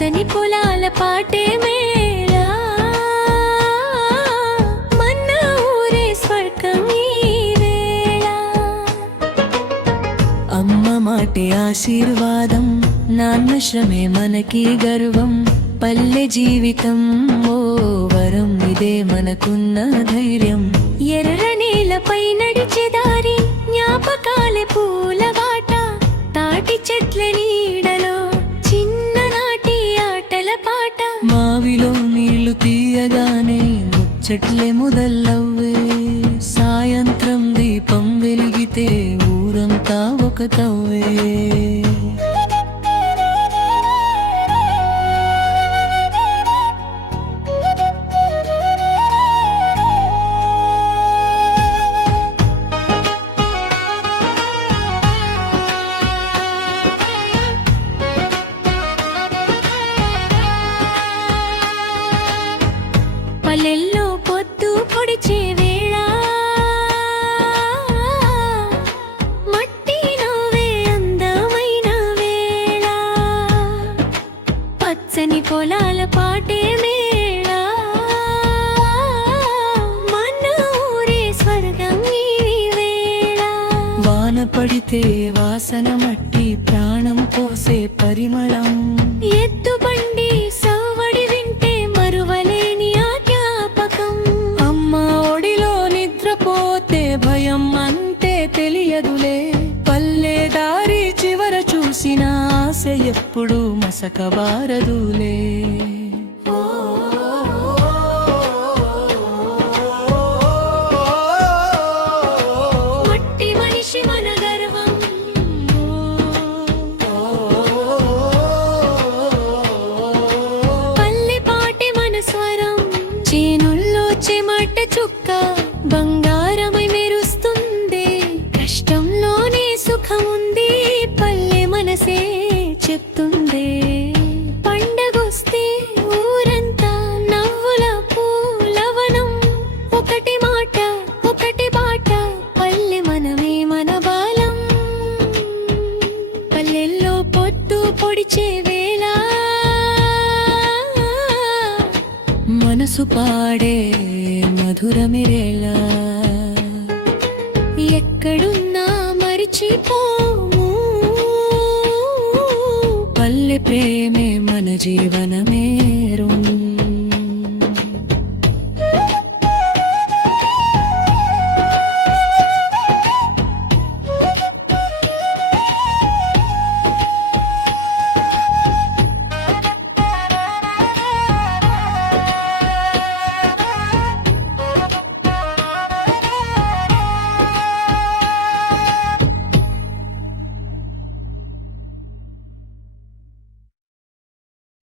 పచ్చని పొలాల పాటే మేళా మన ఊరే స్వర్గం ఈ వేళ. అమ్మ మాటే ఆశీర్వాదం, నాన్న శ్రమే మనకి గర్వం. పల్లె జీవితం ఓ వరం, ఇదే మనకున్న ధైర్యం. ఎర్ర నేలపై నడిచే దారి, జ్ఞాపకాలే పూల బాట. తాటి చెట్ల నీడలో చిన్ననాటి ఆటల పాట. మావిలో నీళ్లు తీయగానే ముచ్చట్లే మొదలవ్వే. సాయంత్రం దీపం వెలిగితే ఊరంతా ఒక తవ్వే. పల్లెల్లో పొద్దు పొడిచే వేళ, మట్టి నవ్వే అందమైన వేళ. పచ్చని పొలాల పాటే మేళ, మన ఊరే స్వర్గం ఈ వేళ. వాన పడితే వాసన మట్టి, ప్రాణం పోసే పరిమళం. ఎద్దు బండి సవ్వడి వింటే మరువలేని ఆ జ్ఞాపకం. అమ్మ ఒడిలో నిద్రపోతే భయం అంటే తెలియదులే. పల్లె దారి చివర చూసిన ఆశ ఎప్పుడు మసకబారదులే. మట్టి మనిషి మన గర్వం, పల్లె పాటే మన స్వరం. చేనుల్లో చెమట చుక్క బంగారమై మెరుస్తుంది. కష్టంలోనే సుఖముంది, పల్లె మనసే చెప్తుంది. పండగొస్తే ఊరంతా నవ్వుల పూలవనం. ఒకటి మాట ఒకటి బాట, పల్లె మనమే మన బాలం. పల్లెల్లో పొద్దు పొడిచే వేళ, మనసు పాడే మధురమిరేళ. ఎక్కడున్నా మరిచిపోము, పల్లె ప్రేమే మన జీవనమే.